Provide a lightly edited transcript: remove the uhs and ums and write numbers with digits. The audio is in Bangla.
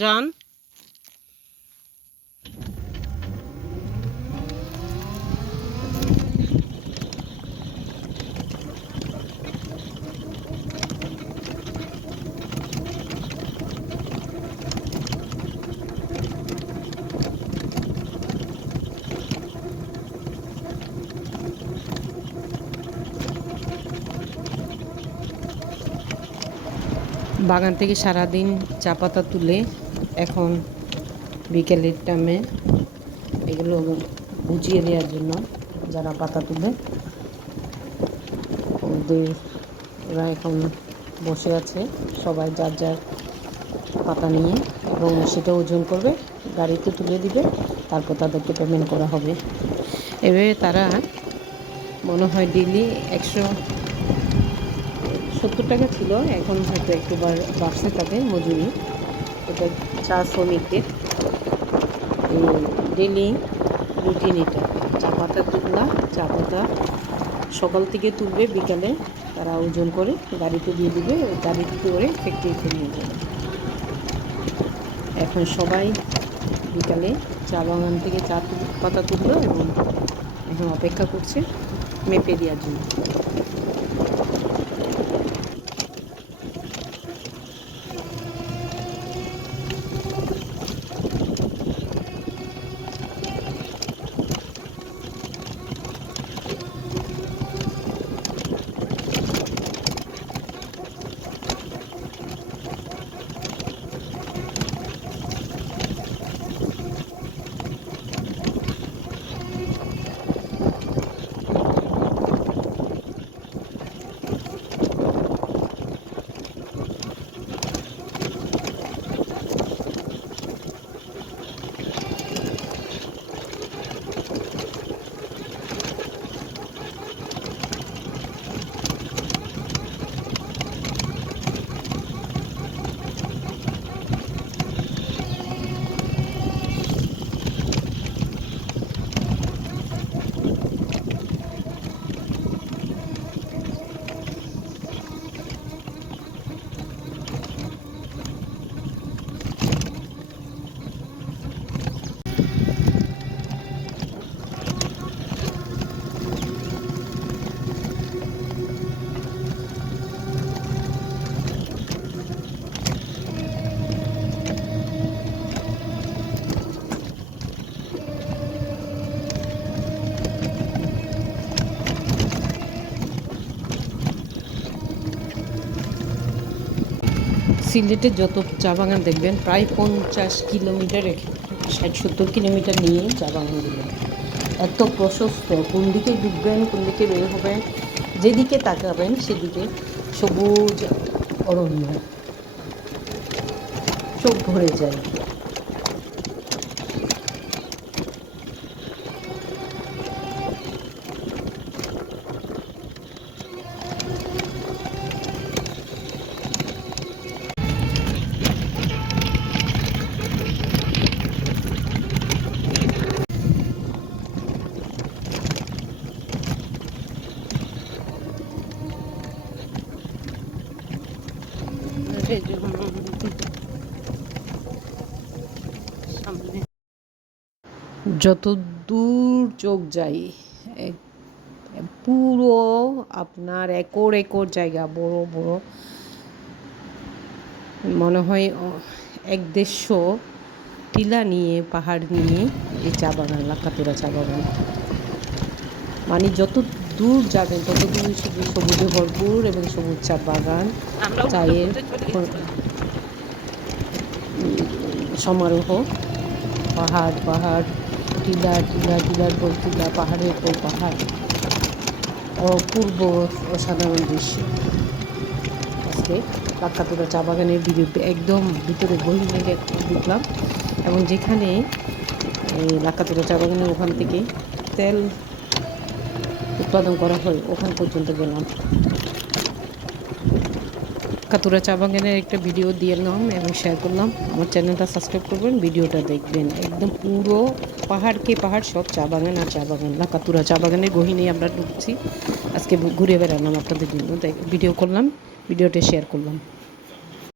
যান। বাগান থেকে সারাদিন চা পাতা তুলে এখন বিকেলের টাইমে এগুলো বুঝিয়ে দেওয়ার জন্য যারা পাতা তুলে ওরা এখন বসে আছে, সবাই যার যার পাতা নিয়ে, এবং সেটা ওজন করবে, গাড়িতে তুলে দিবে, তারপর তাদেরকে পেমেন্ট করা হবে। এভাবে তারা মনে হয় ডেইলি 170 টাকা ছিল, এখন হয়তো একটু বাড়ছে তাদের মজুরি। এটা চা শ্রমিকদের ডেইলি রুটিন। এটা চা পাতা তুললা, চা পাতা সকাল থেকে তুলবে, বিকালে তারা ওজন করে গাড়িতে দিয়ে দিবে, গাড়িতে করে ফ্যাক্টরিতে নিয়ে যাবে। এখন সবাই বিকালে চা বাগান থেকে চা পাতা তুললো এবং এখন অপেক্ষা করছে মেপে দেওয়ার জন্য। সিলেটের যত চা বাগান দেখবেন প্রায় 50 কিলোমিটার, 60-70 কিলোমিটার নিয়ে চা বাগানগুলো। এত প্রশস্ত, কোন দিকে ঢুকবেন কোন দিকে বের হবেন, যেদিকে তাকাবেন সেদিকে সবুজ অরণ্য, চোখ ভরে যায়। যত দূর চোখ যায় পুরো আপনার একর একর জায়গা, বড় বড়, মনে হয় 150 টিলা নিয়ে, পাহাড় নিয়ে এই চা বাগান, লাকাতুরা চা বাগান। মানে যত দূর যাবেন তত দূর শুধু সবুজে ভরপুর এবং সবুজ চা বাগান, চায়ের সমারোহ, পাহাড় পাহাড়, টিলা টিলা, টিলার পর টিলা, পাহাড়ের পর পাহাড়, অপূর্ব অসাধারণ দৃশ্য। আজকে লাকাতুরা চা বাগানের ভিডিও একদম ভিতরে গহীনে ঢুকলাম, এবং যেখানে এই লাকাতুরা চা বাগানের ওখান থেকে তেল উৎপাদন করা হয় ওখান পর্যন্ত গেলাম। লাকাতুরা চা বাগানের একটা ভিডিও দিলাম এবং শেয়ার করলাম। আমার চ্যানেলটা সাবস্ক্রাইব করবেন, ভিডিওটা দেখবেন। একদম পুরো পাহাড়কে পাহাড়, সব চা বাগান আর চা বাগান। লাকাতুরা চা বাগানের গহীনে আমরা ঢুকছি। আজকে ঘুরে বেড়ালাম, আপনাদের জন্য ভিডিও করলাম, ভিডিওটা শেয়ার করলাম।